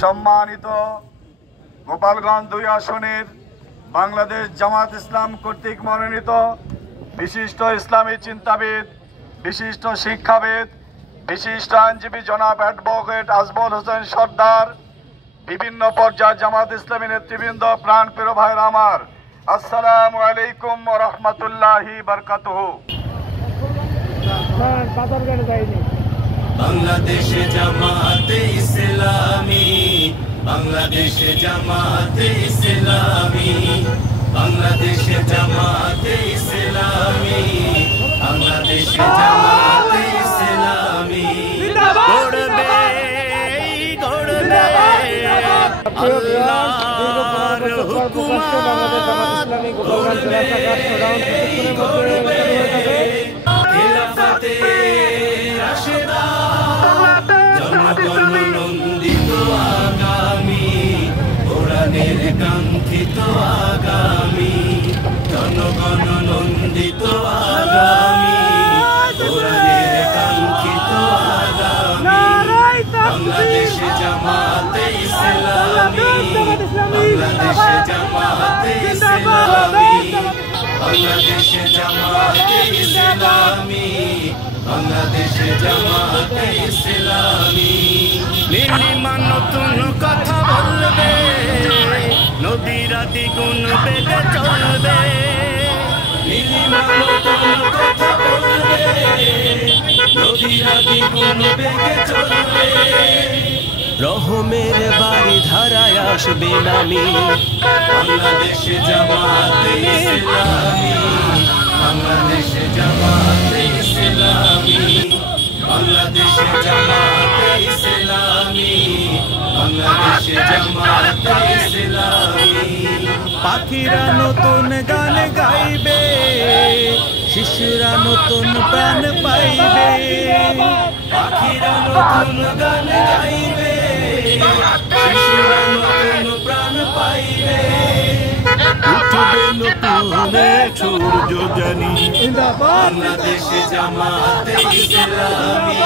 সম্মানিত গোপালগঞ্জ 2 আসনের বাংলাদেশ জামাত ইসলাম কর্তৃক মনোনীত বিশিষ্ট ইসলামী চিন্তাবিদ, বিশিষ্ট শিক্ষাবিদ, বিশিষ্ট আইনজীবী জনাব অ্যাডভোকেট আজমল হোসেন সর্দার, বিভিন্ন পর্যায়ের জামাত ইসলামী নেতৃবৃন্দ, প্রাণপ্রিয় ভাইরা আমার, আসসালামু আলাইকুম ওয়া রাহমাতুল্লাহি বারাকাতুহু। বাংলাদেশ জামাতে ইসলামী, বাংলাদেশ জামাতে ইসলামী, বাংলাদেশ জামাতে ইসলামী, বাংলাদেশ জামাতে ইসলামী গড়বে গড়বে আল্লাহর হুকুমত গড়বে গড়বে খিলাফতে রাশেদা জনগণ নন্দিত আগামী, কোরআনের কাঙ্ক্ষিত আগামী, জনগণ নন্দিত আগামী, কোরআনের কাঙ্ক্ষিত আগামী। বাংলাদেশ জামাতে ইসলামী, বাংলাদেশ জামাতে ইসলামী, বাংলাদেশ জামাতে ইসলামী, বাংলাদেশ জামাতে ইসলামী। নীলিমা নতুন কথা বলবে, নদীরা দ্বিগুণ বেগে চলবে, নীলিমা নতুন কথা বলবে, নদীরা দ্বিগুণ বেগে চলবে। রহমের বাড়ি ধারায় আসবে নামি, বাংলাদেশ জামাতে ইসলামী, বাংলাদেশ জামাতে ইসলামী, বাংলাদেশ জামাতে ইসলামী, বাংলাদেশ জামাতে ইসলামী। পাখিরা নতুন গান গাইবে, শিশুরা নতুন প্রাণ পাইবে, পাখিরা নতুন গান গাইবে, শিশুরা নতুন প্রাণ পাইবে। উঠবে নতুন সূর্য জানি, বাংলাদেশ জামাতে ইসলামী,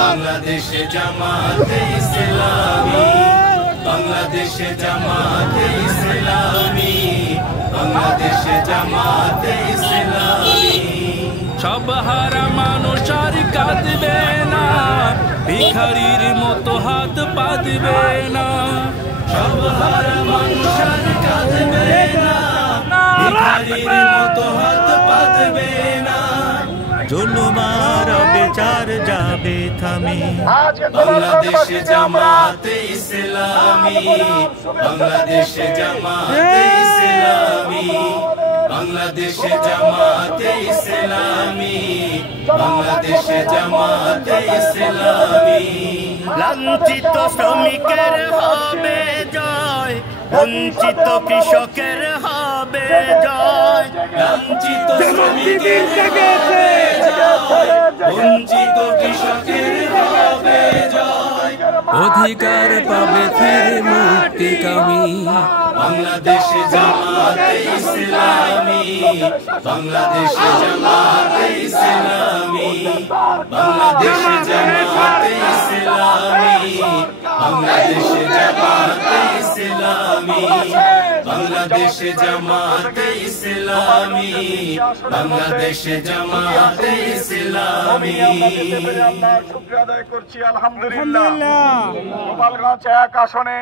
বাংলাদেশ জামাতে ইসলামী, বাংলাদেশ জামাতে ইসলামী, বাংলাদেশ জামাতে ইসলামী। সব হারা মানুষ আর কাঁদবে না, ভিখারির মতো হাত পাতবে না, সব হারা মানুষ আর কাঁদবে না, ভিখারির মতো হাত পাতবে না। জুলুমার বিচার যাবে থামে, বাংলাদেশ জামাতে ইসলামী, বাংলাদেশ জামাতে ইসলামী, বাংলাদেশ জামাতে ইসলামী, বাংলাদেশ জামাতে ইসলামী। লাঞ্ছিত শ্রমিকের হবে জয়, বঞ্চিত কৃষকের হবে জয়, লাঞ্ছিত শ্রমিকের হবে জয়, বঞ্চিত কৃষকের হবে জয়। অধিকার পাবে ফিরে মুক্তিকামী, বাংলাদেশ জামাতে ইসলামী, বাংলাদেশ জামাতে ইসলামী, বাংলাদেশ জামাতে ইসলামী, বাংলাদেশ জামাতে ইসলামী, বাংলাদেশ জামাতে ইসলামী, বাংলাদেশ জামাতে ইসলামী। শুকরিয়া আদায় করছি আলহামদুলিল্লাহ। গোপালগঞ্জ 1 আসনে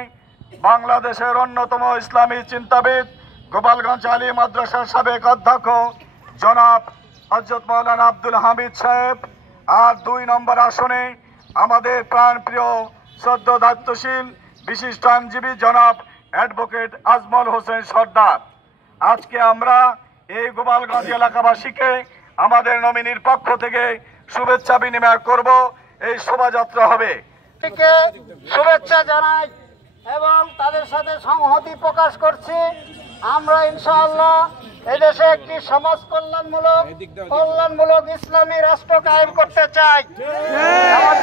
বাংলাদেশের অন্যতম ইসলামী চিন্তাবিদ, গোপালগঞ্জ আলী মাদ্রাসার সাবেক অধ্যক্ষ জনাব হযরত মাওলানা আব্দুল হামিদ সাহেব, আর 2 নম্বর আসনে আমাদের প্রাণপ্রিয় শ্রদ্ধ দায়িত্বশীল বিশিষ্ট আইনজীবী জনাব অ্যাডভোকেট আজমল হোসেন সর্দার। আজকে আমরা এই গোপালগঞ্জ এলাকাবাসীকে আমাদের নমিনির পক্ষ থেকে শুভেচ্ছা বিনিময় করব। এই শোভাযাত্রা হবে, শুভেচ্ছা জানাই এবং তাদের সাথে সংহতি প্রকাশ করছি। আমরা ইনশাআল্লাহ এদেশে একটি সমাজ কল্যাণমূলক ইসলামী রাষ্ট্র কায়েম করতে চাই।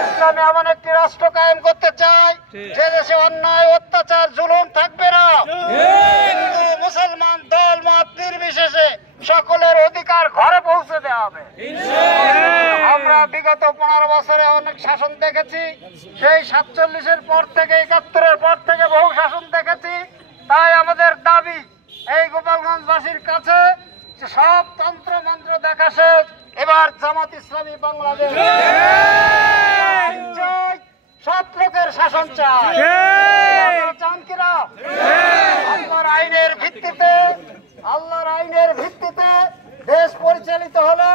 ইসলামী এমন একটি রাষ্ট্র কায়েম করতে চাই যে দেশে অন্যায়, অত্যাচার, জুলুম থাকবে না। হিন্দু মুসলমান দল মত নির্বিশেষে সকলের অধিকার ঘরে পৌঁছে দেওয়া হবে। আমরা বিগত 15 বছরে অনেক শাসন দেখেছি। সেই 47-এর পর থেকে 71-এর নির্বাচন চাই, আপনারা চান কিনা? আল্লাহর আইনের ভিত্তিতে দেশ পরিচালিত হলে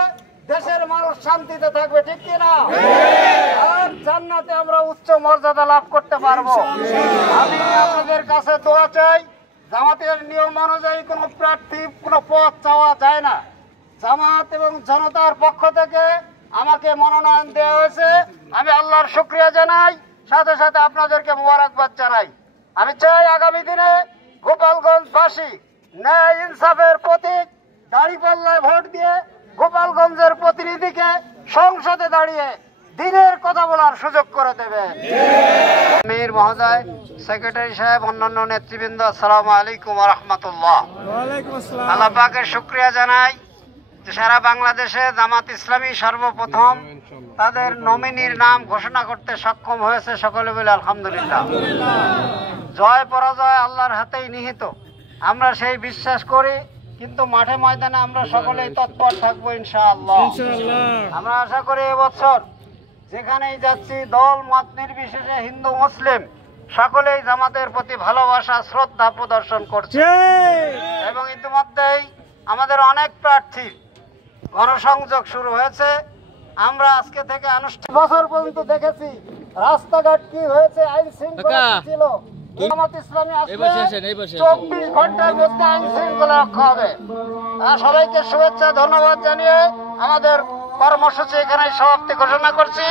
দেশের মানুষ শান্তিতে থাকবে, ঠিক কিনা? আর জান্নাতে আমরা উচ্চ মর্যাদা লাভ করতে পারবো। আমি আপনাদের কাছে দোয়া চাই, জামাতের নিয়ম অনুযায়ী কোনো প্রার্থী কোনো পদ চাওয়া যায় না। জামাত এবং জনতার পক্ষ থেকে আমাকে মনোনয়ন দেওয়া হয়েছে, আমি আল্লাহর শুকরিয়া জানাই, সাথে সাথে আপনাদেরকে মোবারকবাদ জানাই। আমি চাই আগামী দিনে গোপালগঞ্জবাসী ন্যায় ইনসাফের প্রতীক দাঁড়িপাল্লায় ভোট দিয়ে গোপালগঞ্জের প্রতিনিধিকে সংসদে দাঁড়িয়ে দিনের কথা বলার সুযোগ করে দেবে। আমির মহোদয়, সেক্রেটারি সাহেব, অন্যান্য নেতৃবৃন্দ, আসসালামু আলাইকুম ওয়া রাহমাতুল্লাহ। আল্লাহ পাকের শুকরিয়া জানাই যে সারা বাংলাদেশে জামাত ইসলামী সর্বপ্রথম তাদের নমিনির নাম ঘোষণা করতে সক্ষম হয়েছে। সকলে বলে আলহামদুলিল্লাহ। জয় পরাজয় আল্লাহর হাতেই নিহিত, আমরা সেই বিশ্বাস করি, কিন্তু মাঠে ময়দানে আমরা সকলেই তৎপর থাকবো ইনশাআল্লাহ। আমরা আশা করি এবছর যেখানেই যাচ্ছি দল মত নির্বিশেষে হিন্দু মুসলিম সকলেই জামাতের প্রতি ভালোবাসা শ্রদ্ধা প্রদর্শন করছে এবং ইতিমধ্যেই আমাদের অনেক প্রার্থীর গণসংযোগ শুরু হয়েছে। আমরা আজকে থেকে আনুষ্ঠানিক বছর পর্যন্ত দেখেছি রাস্তাঘাট কি হয়েছে, আইন শৃঙ্খলা ছিল। জামাত ইসলামী আসলে 24 ঘন্টার মধ্যে আইন শৃঙ্খলা রক্ষা হবে। সবাইকে শুভেচ্ছা ধন্যবাদ জানিয়ে আমাদের কর্মসূচি এখানে সমাপ্তি ঘোষণা করছি।